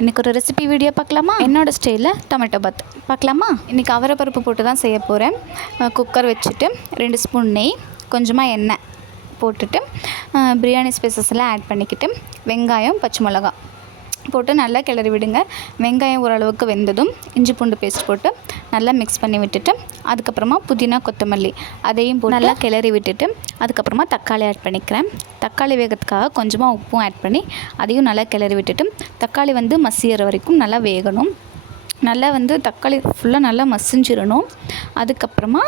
இன்றைக்கி ஒரு recipe video பார்க்கலாமா? என்னோடய ஸ்டைலில் டொமேட்டோ பாத் பார்க்கலாமா? இன்றைக்கி அவரைப்பருப்பு போட்டு தான் செய்ய போகிறேன். குக்கர் வச்சுட்டு 2 ஸ்பூன் நெய், கொஞ்சமாக எண்ணெய் போட்டுட்டு பிரியாணி ஸ்பைசஸ் எல்லாம் ஆட் பண்ணிக்கிட்டு வெங்காயம், பச்சை மிளகா போட்டு நல்லா கிளறி விடுங்க. வெங்காயம் ஓரளவுக்கு வெந்ததும் இஞ்சி பூண்டு பேஸ்ட் போட்டு நல்லா மிக்ஸ் பண்ணி விட்டுட்டு அதுக்கப்புறமா புதினா, கொத்தமல்லி அதையும் போட்டு நல்லா கிளறி விட்டுட்டு அதுக்கப்புறமா தக்காளி ஆட் பண்ணிக்கிறேன். தக்காளி வேகத்துக்காக கொஞ்சமாக உப்பும் ஆட் பண்ணி அதையும் நல்லா கிளறி விட்டுட்டு தக்காளி மசிகிற வரைக்கும் நல்லா வேகணும். நல்லா தக்காளி ஃபுல்லாக நல்லா மசிஞ்சிடணும். அதுக்கப்புறமா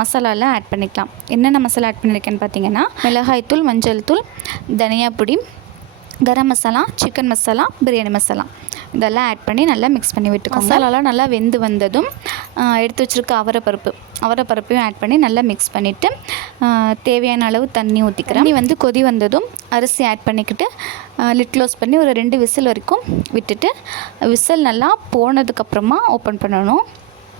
மசாலாலாம் ஆட் பண்ணிக்கலாம். என்னென்ன மசாலா ஆட் பண்ணியிருக்கேன்னு பார்த்தீங்கன்னா, மிளகாய்த்தூள், மஞ்சள் தூள், தனியா பொடி, கரம் மசாலா, சிக்கன் மசாலா, பிரியாணி மசாலா இதெல்லாம் ஆட் பண்ணி நல்லா மிக்ஸ் பண்ணி விட்டுக்கோங்க. மசாலாலாம் நல்லா வெந்து வந்ததும் எடுத்து வச்சுருக்க அவரைப்பருப்பையும் ஆட் பண்ணி நல்லா மிக்ஸ் பண்ணிவிட்டு தேவையான அளவு தண்ணி ஊற்றிக்கிறேன். தண்ணி கொதி வந்ததும் அரிசி ஆட் பண்ணிக்கிட்டு லிட் க்ளோஸ் பண்ணி ஒரு 2 விசில் வரைக்கும் விட்டுட்டு விசில் நல்லா போனதுக்கப்புறமா ஓப்பன் பண்ணணும்.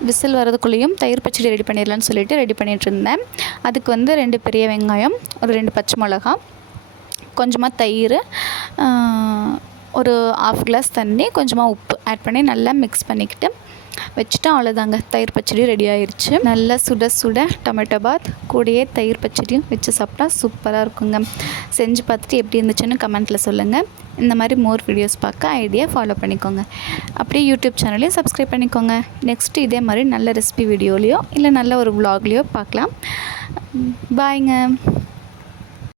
விசில் வரதுக்குள்ளேயும் தயிர் பச்சடி ரெடி பண்ணிடலான்னு சொல்லிட்டு ரெடி பண்ணிகிட்டு இருந்தேன். அதுக்கு 2 பெரிய வெங்காயம், ஒரு 2 பச்சை மிளகா, கொஞ்சமாக தயிர், ஒரு 1/2 கிளாஸ் தண்ணி, கொஞ்சமாக உப்பு ஆட் பண்ணி நல்லா மிக்ஸ் பண்ணிக்கிட்டு வச்சுட்டு அவ்வளோதாங்க, தயிர் பச்சடி ரெடி ஆயிடுச்சு. நல்லா சுட சுட டொமேட்டோ பாத் கூடயே தயிர் பச்சடியும் வச்சு சாப்பிட்டா சூப்பராக இருக்குங்க. செஞ்சு பார்த்துட்டு எப்படி இருந்துச்சுன்னு கமெண்ட்டில் சொல்லுங்கள். இந்த மாதிரி மோர் வீடியோஸ் பார்க்க ஐடியா ஃபாலோ பண்ணிக்கோங்க. அப்படியே யூடியூப் சேனலையும் சப்ஸ்கிரைப் பண்ணிக்கோங்க. நெக்ஸ்ட்டு இதே மாதிரி நல்ல ரெசிபி வீடியோலையோ இல்லை நல்ல ஒரு விலாக்லேயோ பார்க்கலாம். பாய்ங்க.